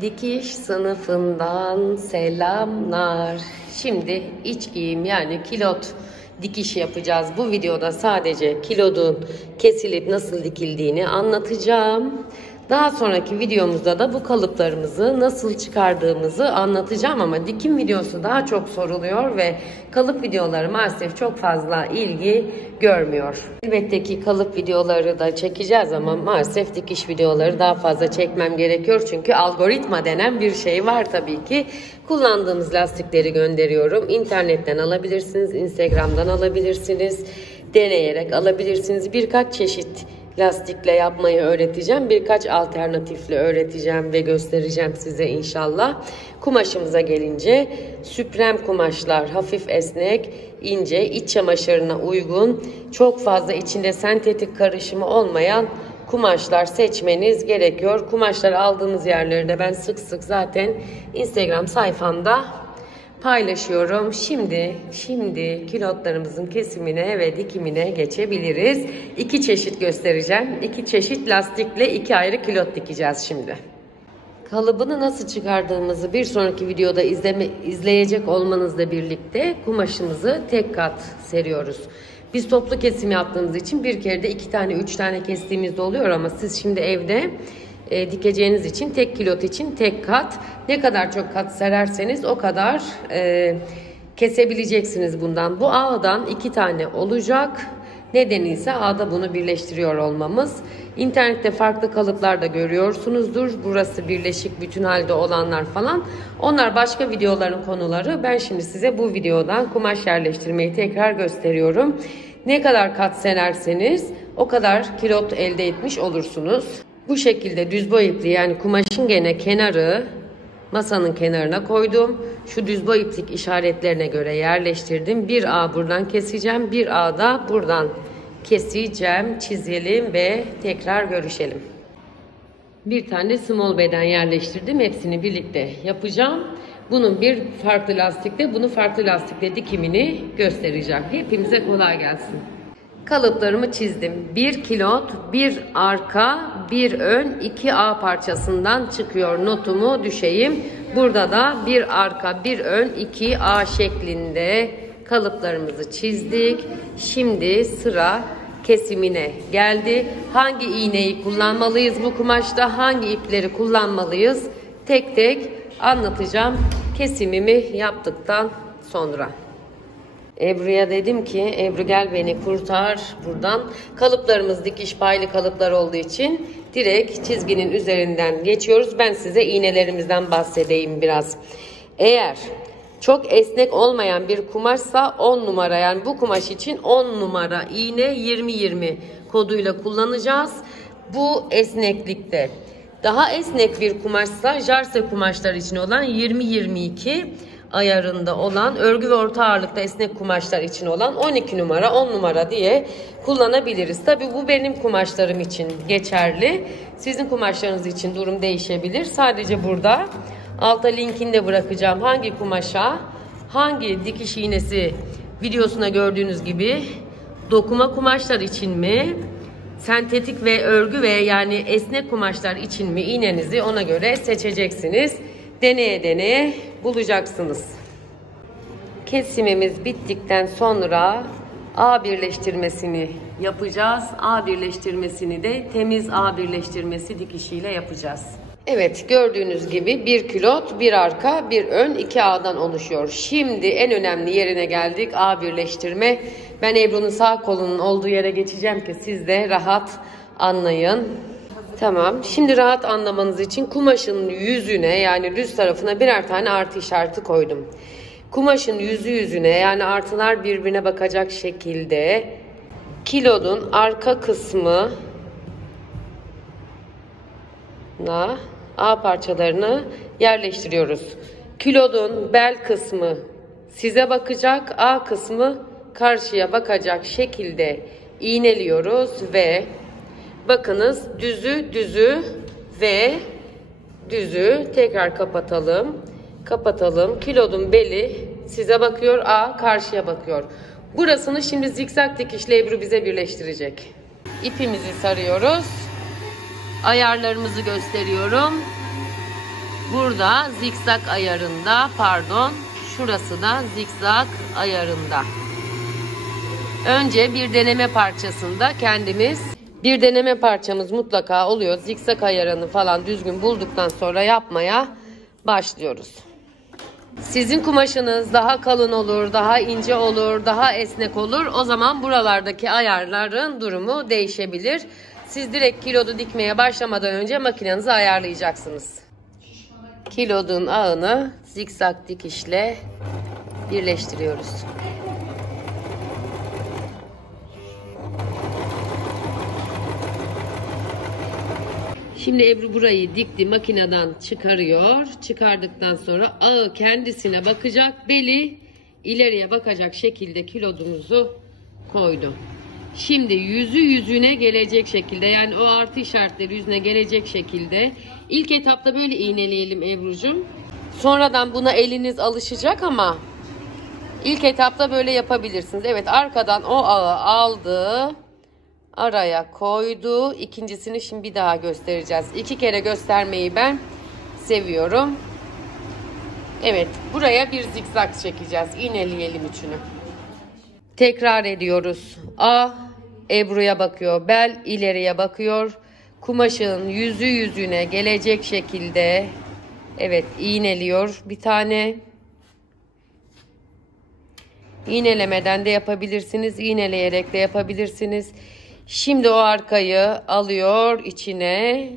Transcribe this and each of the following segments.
Dikiş sınıfından selamlar. Şimdi iç giyim yani kilot dikişi yapacağız. Bu videoda sadece kilodun kesilip nasıl dikildiğini anlatacağım. Daha sonraki videomuzda da bu kalıplarımızı nasıl çıkardığımızı anlatacağım ama dikim videosu daha çok soruluyor ve kalıp videoları maalesef çok fazla ilgi görmüyor. Elbette ki kalıp videoları da çekeceğiz ama maalesef dikiş videoları daha fazla çekmem gerekiyor. Çünkü algoritma denen bir şey var tabii ki. Kullandığımız lastikleri gönderiyorum. İnternetten alabilirsiniz, Instagram'dan alabilirsiniz, deneyerek alabilirsiniz. Birkaç çeşit lastikle yapmayı öğreteceğim. Birkaç alternatifle öğreteceğim ve göstereceğim size inşallah. Kumaşımıza gelince süprem kumaşlar, hafif esnek, ince, iç çamaşırına uygun, çok fazla içinde sentetik karışımı olmayan kumaşlar seçmeniz gerekiyor. Kumaşları aldığınız yerleri de ben sık sık zaten Instagram sayfamda paylaşıyorum. Şimdi kilotlarımızın kesimine ve dikimine geçebiliriz. İki çeşit göstereceğim. İki çeşit lastikle iki ayrı kilot dikeceğiz şimdi. Kalıbını nasıl çıkardığımızı bir sonraki videoda izleyecek olmanızla birlikte kumaşımızı tek kat seriyoruz. Biz toplu kesim yaptığımız için bir kere de 2 tane 3 tane kestiğimizde oluyor ama siz şimdi evde dikeceğiniz için tek kilot için tek kat, ne kadar çok kat sererseniz o kadar kesebileceksiniz bundan. Bu ağdan 2 tane olacak. Nedeni ise ağda bunu birleştiriyor olmamız. İnternette farklı kalıplar da görüyorsunuzdur. Burası birleşik bütün halde olanlar falan. Onlar başka videoların konuları. Ben şimdi size bu videodan kumaş yerleştirmeyi tekrar gösteriyorum. Ne kadar kat sererseniz o kadar kilot elde etmiş olursunuz. Bu şekilde düz boy ipliği yani kumaşın gene kenarı masanın kenarına koydum. Şu düz boy iplik işaretlerine göre yerleştirdim. Bir ağ buradan keseceğim. Bir ağ da buradan keseceğim. Çizelim ve tekrar görüşelim. Bir tane small beden yerleştirdim. Hepsini birlikte yapacağım. Bunun bir farklı lastikte, bunu farklı lastikte dikimini göstereceğim. Hepimize kolay gelsin. Kalıplarımı çizdim. 1 kilot, 1 arka, 1 ön, 2 A parçasından çıkıyor. Notumu düşeyim. Burada da 1 arka, 1 ön, 2 A şeklinde kalıplarımızı çizdik. Şimdi sıra kesimine geldi. Hangi iğneyi kullanmalıyız bu kumaşta? Hangi ipleri kullanmalıyız? Tek tek anlatacağım kesimimi yaptıktan sonra. Ebru'ya dedim ki Ebru gel beni kurtar buradan. Kalıplarımız dikiş paylı kalıplar olduğu için direkt çizginin üzerinden geçiyoruz. Ben size iğnelerimizden bahsedeyim biraz. Eğer çok esnek olmayan bir kumaşsa 10 numara yani bu kumaş için 10 numara iğne 20-20 koduyla kullanacağız. Bu esneklikte. Daha esnek bir kumaşsa jarse kumaşlar için olan 20-22 ayarında olan örgü ve orta ağırlıkta esnek kumaşlar için olan 12 numara 10 numara diye kullanabiliriz. Tabii bu benim kumaşlarım için geçerli. Sizin kumaşlarınız için durum değişebilir. Sadece burada alta linkini de bırakacağım. Hangi kumaşa hangi dikiş iğnesi videosuna gördüğünüz gibi dokuma kumaşlar için mi, sentetik ve örgü ve yani esnek kumaşlar için mi iğnenizi ona göre seçeceksiniz. Deneye deneye bulacaksınız. Kesimimiz bittikten sonra ağ birleştirmesini yapacağız. Ağ birleştirmesini de temiz ağ birleştirmesi dikişiyle yapacağız. Evet, gördüğünüz gibi 1 kilot, 1 arka, 1 ön, 2 ağdan oluşuyor. Şimdi en önemli yerine geldik. Ağ birleştirme. Ben Ebru'nun sağ kolunun olduğu yere geçeceğim ki siz de rahat anlayın. Tamam. Şimdi rahat anlamanız için kumaşın yüzüne yani düz tarafına birer tane artı işareti koydum. Kumaşın yüzüne yani artılar birbirine bakacak şekilde kilodun arka kısmı A parçalarını yerleştiriyoruz. Kilodun bel kısmı size bakacak, A kısmı karşıya bakacak şekilde iğneliyoruz ve bakınız düzü ve düzü tekrar kapatalım. Kilodun beli size bakıyor, A karşıya bakıyor. Burasını şimdi zikzak dikişle Ebru bize birleştirecek. İpimizi sarıyoruz. Ayarlarımızı gösteriyorum. Burada zikzak ayarında, pardon, şurası da zikzak ayarında. Önce bir deneme parçasında bir deneme parçamız mutlaka oluyor. Zikzak ayarını falan düzgün bulduktan sonra yapmaya başlıyoruz. Sizin kumaşınız daha kalın olur, daha ince olur, daha esnek olur. O zaman buralardaki ayarların durumu değişebilir. Siz direkt kilodu dikmeye başlamadan önce makinenizi ayarlayacaksınız. Kilodun ağını zikzak dikişle birleştiriyoruz. Şimdi Ebru burayı dikti, makineden çıkarıyor. Çıkardıktan sonra ağı kendisine bakacak, beli ileriye bakacak şekilde kilodumuzu koydu. Şimdi yüzü yüzüne gelecek şekilde, yani o artı işaretleri yüzüne gelecek şekilde ilk etapta böyle iğneleyelim Ebru'cum. Sonradan buna eliniz alışacak ama ilk etapta böyle yapabilirsiniz. Evet, arkadan o ağı aldı, araya koydu. İkincisini şimdi bir daha göstereceğiz. 2 kere göstermeyi ben seviyorum. Evet, buraya bir zikzak çekeceğiz. İğneleyelim üçünü. Tekrar ediyoruz. A Ebru'ya bakıyor. Bel ileriye bakıyor. Kumaşın yüzü yüzüne gelecek şekilde, evet, iğneliyor. Bir tane iğnelemeden de yapabilirsiniz. İğneleyerek de yapabilirsiniz. Şimdi o arkayı alıyor içine.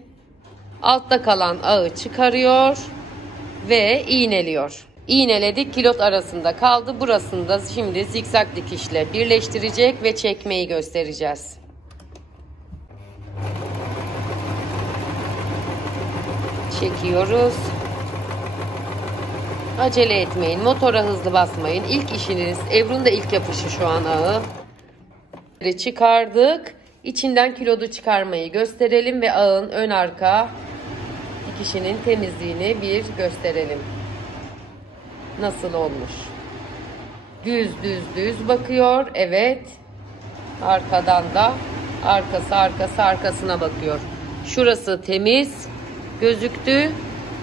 Altta kalan ağı çıkarıyor ve iğneliyor. İğneledik, kilot arasında kaldı. Burasını da şimdi zikzak dikişle birleştirecek ve çekmeyi göstereceğiz. Çekiyoruz. Acele etmeyin. Motora hızlı basmayın. İlk işiniz, Ebru'nun da ilk yapışı şu an ağı. Çıkardık. İçinden kilodu çıkarmayı gösterelim ve ağın ön arka dikişinin temizliğini bir gösterelim. Nasıl olmuş? Düz düz düz bakıyor. Evet. Arkadan da arkası arkasına bakıyor. Şurası temiz gözüktü.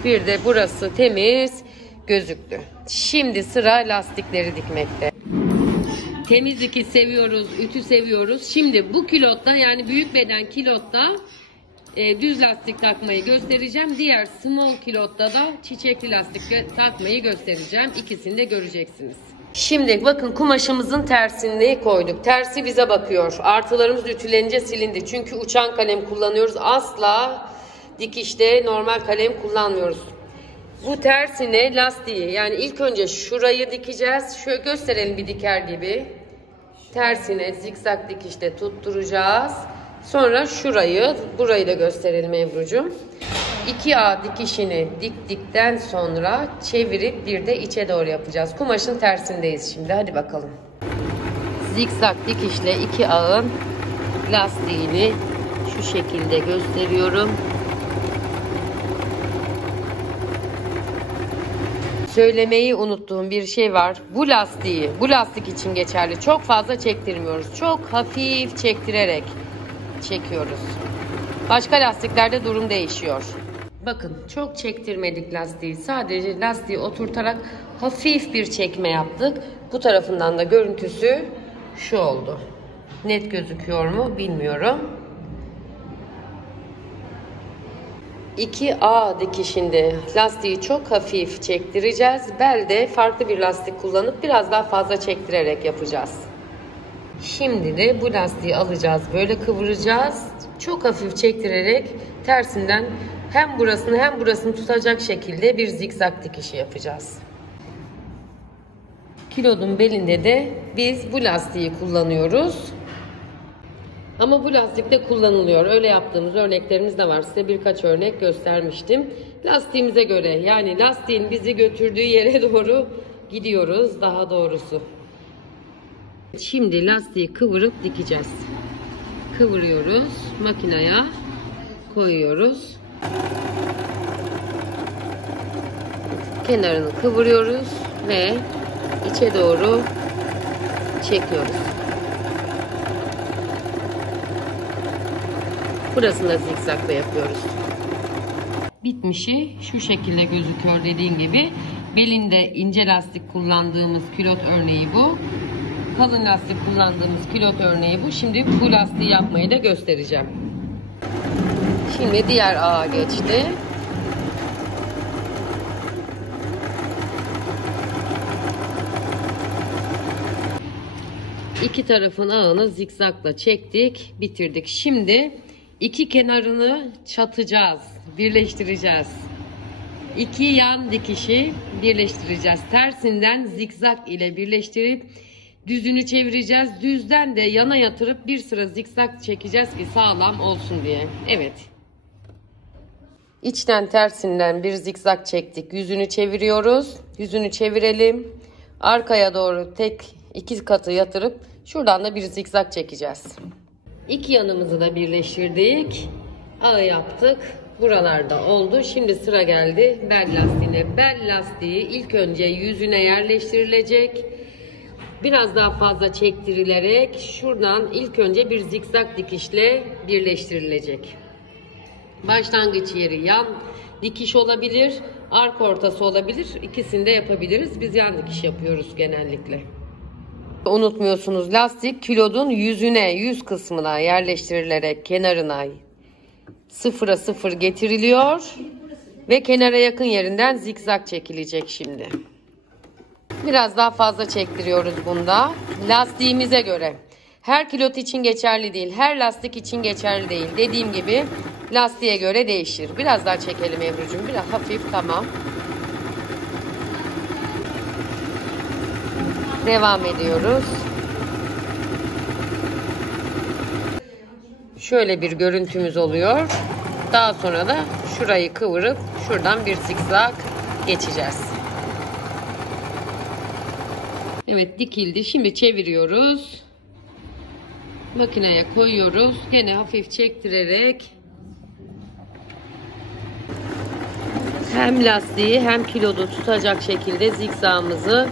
Bir de burası temiz gözüktü. Şimdi sıra lastikleri dikmekte. Temiz dikiş seviyoruz, ütü seviyoruz. Şimdi bu kilotta, yani büyük beden kilotta düz lastik takmayı göstereceğim. Diğer small kilotta da çiçekli lastik takmayı göstereceğim. İkisini de göreceksiniz. Şimdi bakın, kumaşımızın tersini koyduk. Tersi bize bakıyor. Artılarımız ütülenince silindi. Çünkü uçan kalem kullanıyoruz. Asla dikişte normal kalem kullanmıyoruz. Bu tersine lastiği, yani ilk önce şurayı dikeceğiz. Şöyle gösterelim, bir diker gibi. Tersine zikzak dikişte tutturacağız. Sonra burayı da gösterelim Ebru'cum. 2A dikişini diktikten sonra çevirip bir de içe doğru yapacağız. Kumaşın tersindeyiz şimdi. Hadi bakalım. Zikzak dikişle 2A'nın lastiğini şu şekilde gösteriyorum. Söylemeyi unuttuğum bir şey var. Bu lastik için geçerli. Çok fazla çektirmiyoruz. Çok hafif çektirerek çekiyoruz. Başka lastiklerde durum değişiyor. Bakın, çok çektirmedik lastiği. Sadece lastiği oturtarak hafif bir çekme yaptık. Bu tarafından da görüntüsü şu oldu. Net gözüküyor mu bilmiyorum. 2A dikişinde lastiği çok hafif çektireceğiz. Belde farklı bir lastik kullanıp biraz daha fazla çektirerek yapacağız. Şimdi de bu lastiği alacağız. Böyle kıvıracağız. Çok hafif çektirerek tersinden hem burasını hem burasını tutacak şekilde bir zikzak dikişi yapacağız. Kilodun belinde de biz bu lastiği kullanıyoruz. Ama bu lastik de kullanılıyor. Öyle yaptığımız örneklerimiz de var. Size birkaç örnek göstermiştim. Lastiğimize göre, yani lastiğin bizi götürdüğü yere doğru gidiyoruz daha doğrusu. Şimdi lastiği kıvırıp dikeceğiz. Kıvırıyoruz. Makineye koyuyoruz. Kenarını kıvırıyoruz ve içe doğru çekiyoruz. Burasını da zikzakla yapıyoruz. Bitmiş. dikmişi şu şekilde gözüküyor dediğim gibi. Belinde ince lastik kullandığımız külot örneği bu. Kalın lastik kullandığımız külot örneği bu. Şimdi bu lastiği yapmayı da göstereceğim. Şimdi diğer ağa geçti. İki tarafın ağını zikzakla çektik, bitirdik. Şimdi iki kenarını çatacağız, birleştireceğiz. İki yan dikişi birleştireceğiz. Tersinden zikzak ile birleştirip düzünü çevireceğiz. Düzden de yana yatırıp bir sıra zikzak çekeceğiz ki sağlam olsun diye. Evet. İçten tersinden bir zikzak çektik. Yüzünü çeviriyoruz. Yüzünü çevirelim. Arkaya doğru iki katı yatırıp şuradan da bir zikzak çekeceğiz. İki yanımızı da birleştirdik. Ağı yaptık. Buralarda oldu. Şimdi sıra geldi bel lastiğine. Bel lastiği ilk önce yüzüne yerleştirilecek. Biraz daha fazla çektirilerek şuradan ilk önce bir zikzak dikişle birleştirilecek. Başlangıç yeri yan dikiş olabilir, arka ortası olabilir. İkisini de yapabiliriz. Biz yan dikiş yapıyoruz genellikle. Unutmuyorsunuz, lastik külotun yüzüne, yüz kısmına yerleştirilerek kenarına sıfıra sıfır getiriliyor ve kenara yakın yerinden zikzak çekilecek şimdi. Biraz daha fazla çektiriyoruz bunda. Lastiğimize göre. Her külot için geçerli değil. Her lastik için geçerli değil. Dediğim gibi lastiğe göre değişir. Biraz daha çekelim Ebru'cum. Biraz hafif, tamam. Devam ediyoruz. Şöyle bir görüntümüz oluyor. Daha sonra da şurayı kıvırıp şuradan bir zikzak geçeceğiz. Evet, dikildi. Şimdi çeviriyoruz. Makineye koyuyoruz. Gene hafif çektirerek hem lastiği hem kilodu tutacak şekilde zikzağımızı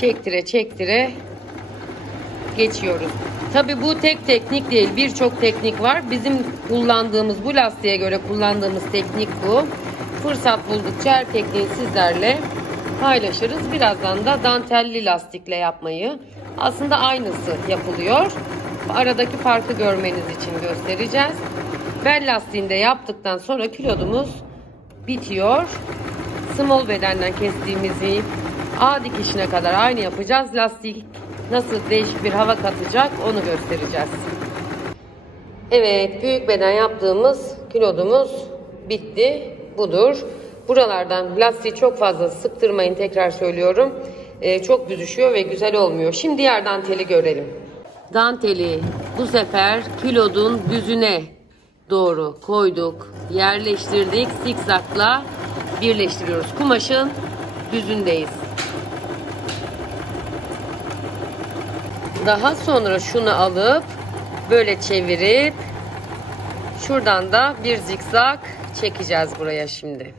çektire geçiyoruz. Tabi bu tek teknik değil, birçok teknik var. Bizim kullandığımız, bu lastiğe göre kullandığımız teknik bu. Fırsat buldukça her tekniği sizlerle paylaşırız. Birazdan da dantelli lastikle yapmayı, aslında aynısı yapılıyor. Aradaki farkı görmeniz için göstereceğiz. Bel lastiğinde yaptıktan sonra kilodumuz bitiyor. Small bedenden kestiğimizi A dikişine kadar aynı yapacağız. Lastik nasıl değişik bir hava katacak onu göstereceğiz. Evet, büyük beden yaptığımız kilodumuz bitti. Budur. Buralardan lastiği çok fazla sıktırmayın, tekrar söylüyorum. Çok büzüşüyor ve güzel olmuyor. Şimdi diğer danteli görelim. Danteli bu sefer kilodun düzüne doğru koyduk, yerleştirdik, zikzakla birleştiriyoruz. Kumaşın düzündeyiz. Daha sonra şunu alıp böyle çevirip şuradan da bir zikzak çekeceğiz buraya şimdi.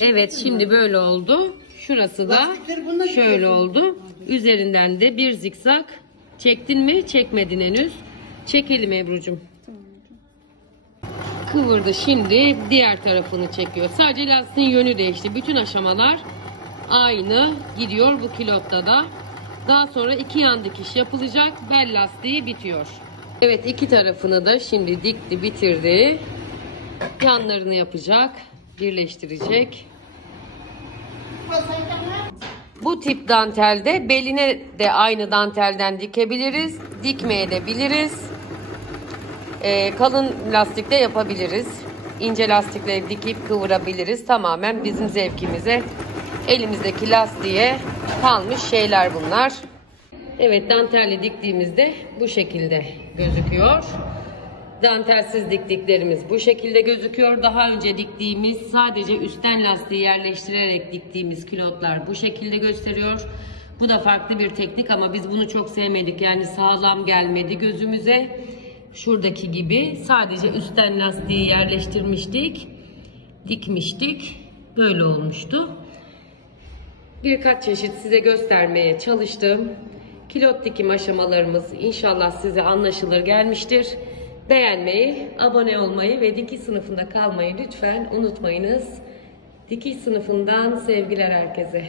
Evet, şimdi böyle oldu. Şurası da şöyle oldu. Üzerinden de bir zikzak çektin mi? Çekmedin henüz. Çekelim Ebru'cum. Kıvırdı, şimdi diğer tarafını çekiyor. Sadece lastiğin yönü değişti. Bütün aşamalar aynı gidiyor bu kilotta da. Daha sonra iki yan dikiş yapılacak. Bel lastiği bitiyor. Evet, iki tarafını da şimdi dikti, bitirdi. Yanlarını yapacak, birleştirecek. Bu tip dantelde beline de aynı dantelden dikebiliriz. Dikmeye de biliriz. Kalın lastikle yapabiliriz. İnce lastikle dikip kıvırabiliriz. Tamamen bizim zevkimize, elimizdeki lastiğe kalmış şeyler bunlar. Evet, dantelli diktiğimizde bu şekilde gözüküyor. Dantelsiz diktiklerimiz bu şekilde gözüküyor. Daha önce diktiğimiz, sadece üstten lastiği yerleştirerek diktiğimiz kilotlar bu şekilde gösteriyor. Bu da farklı bir teknik ama biz bunu çok sevmedik. Yani sağlam gelmedi gözümüze. Şuradaki gibi sadece üstten lastiği yerleştirmiştik, dikmiştik. Böyle olmuştu. Birkaç çeşit size göstermeye çalıştım. Kilot dikim aşamalarımız inşallah size anlaşılır gelmiştir. Beğenmeyi, abone olmayı ve dikiş sınıfında kalmayı lütfen unutmayınız. Dikiş sınıfından sevgiler herkese.